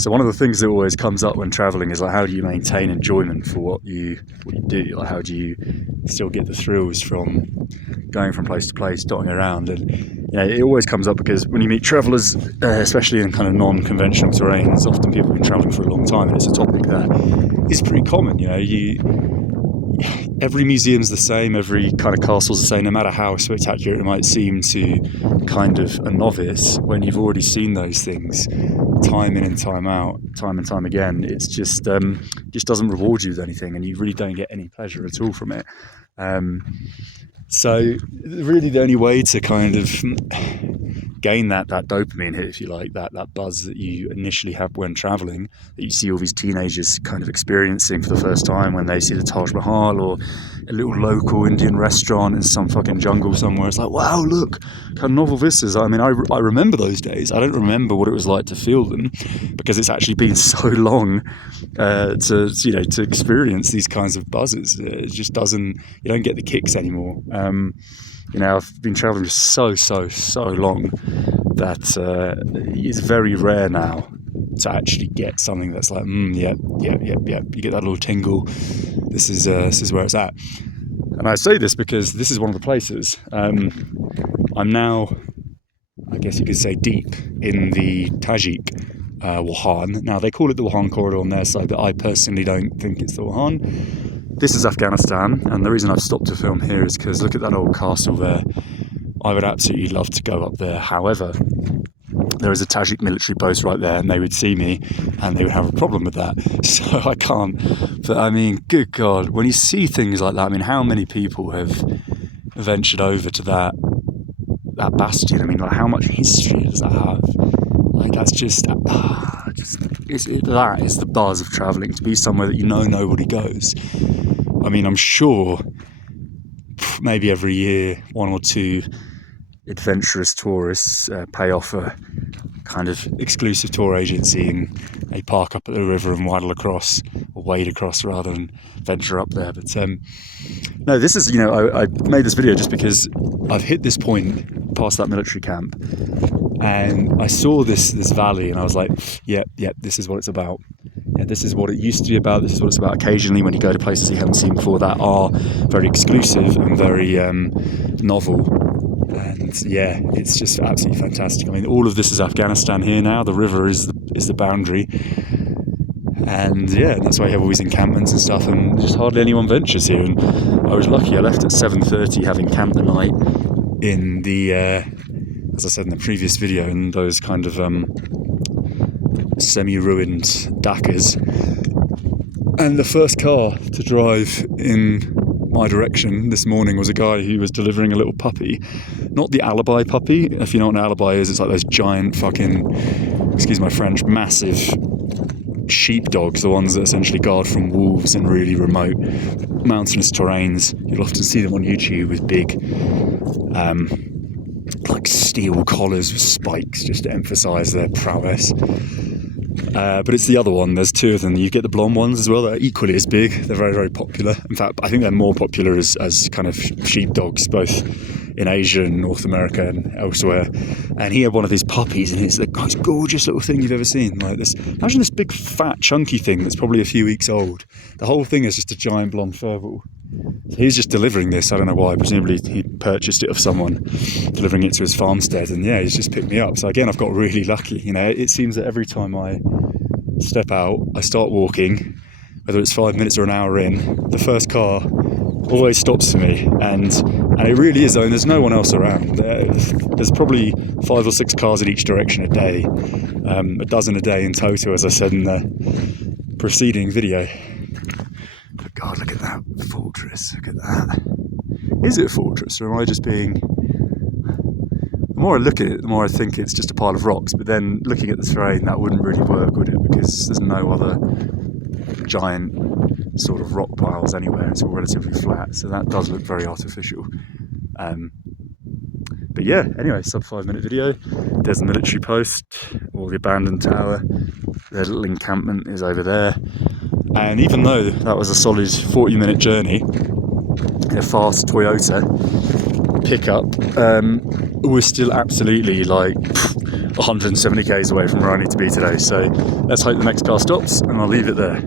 So one of the things that always comes up when traveling is like, how do you maintain enjoyment for what you do? Like, how do you still get the thrills from going from place to place, dotting around? And it always comes up because when you meet travelers, especially in kind of non-conventional terrains, often people have been traveling for a long time, and it's a topic that is pretty common. Every museum's the same, every kind of castle's the same, no matter how spectacular it might seem to kind of a novice. When you've already seen those things time in and time out, time and time again, it's just doesn't reward you with anything, and you really don't get any pleasure at all from it. So really the only way to kind of gain that dopamine hit, if you like, that buzz that you initially have when traveling, that you see all these teenagers kind of experiencing for the first time when they see the Taj Mahal or a little local Indian restaurant in some fucking jungle somewhere. It's like, wow, look, how novel this is. I mean, I remember those days. I don't remember what it was like to feel them, because it's actually been so long to experience these kinds of buzzes. It just doesn't, you don't get the kicks anymore. I've been traveling for so long that it's very rare now to actually get something that's like, yeah, you get that little tingle. This is where it's at. And I say this because this is one of the places. I'm now, I guess you could say, deep in the Tajik Wakhan. Now, they call it the Osh-Khorog on their side, but I personally don't think it's the Wakhan. This is Afghanistan, and the reason I've stopped to film here is because look at that old castle there. I would absolutely love to go up there. However, there is a Tajik military post right there, and they would see me and they would have a problem with that. So I can't. But I mean, good God, when you see things like that, I mean, how many people have ventured over to that bastion? I mean, like, how much history does that have? Like, that's just that is the buzz of travelling, to be somewhere that nobody goes. I mean, I'm sure maybe every year 1 or 2 adventurous tourists pay off a kind of exclusive tour agency, and they park up at the river and waddle across, or wade across rather, and venture up there. But no, this is, I made this video just because I've hit this point past that military camp, and I saw this valley, and I was like, yeah, this is what it's about. Yeah, this is what it used to be about. This is what it's about. Occasionally, when you go to places you haven't seen before that are very exclusive and very novel, and yeah, it's just absolutely fantastic. I mean, all of this is Afghanistan here now. The river is the boundary, and yeah, that's why you have all these encampments and stuff, and just hardly anyone ventures here. And I was lucky. I left at 7:30, having camped the night in the as I said in the previous video, in those kind of semi-ruined Dakas. And the first car to drive in my direction this morning was a guy who was delivering a little puppy. Not the alibi puppy. If you know what an alibi is, it's like those giant fucking, excuse my French, massive sheepdogs, the ones that essentially guard from wolves in really remote mountainous terrains. You'll often see them on YouTube with big like steel collars with spikes, just to emphasise their prowess. But it's the other one. There's 2 of them. You get the blonde ones as well. They're equally as big. They're very, very popular. In fact, I think they're more popular as kind of sheepdogs, both in Asia and North America and elsewhere. And he had one of these puppies, and it's the most gorgeous little thing you've ever seen. Like this, imagine this big, fat, chunky thing that's probably a few weeks old. The whole thing is just a giant blonde fur ball. So he's just delivering this. I don't know why. Presumably he purchased it off someone, delivering it to his farmstead. And yeah, he's just picked me up. So again, I've got really lucky. It seems that every time I step out, I start walking, whether it's 5 minutes or an hour in, the first car always stops for me, and it really is. I mean, there's no one else around. There's probably 5 or 6 cars in each direction a day, a dozen a day in total, as I said in the preceding video. But God, look at that fortress. Look at that. Is it a fortress, or am I just being... The more I look at it, the more I think it's just a pile of rocks. But then looking at the terrain, that wouldn't really work, would it? Because there's no other giant sort of rock piles anywhere. It's all relatively flat, so that does look very artificial. But yeah, anyway, sub 5 minute video. There's the military post, or the abandoned tower. Their little encampment is over there. And even though that was a solid 40-minute journey in a fast Toyota pickup, was still absolutely like 170 k's away from where I need to be today. So let's hope the next car stops, and I'll leave it there.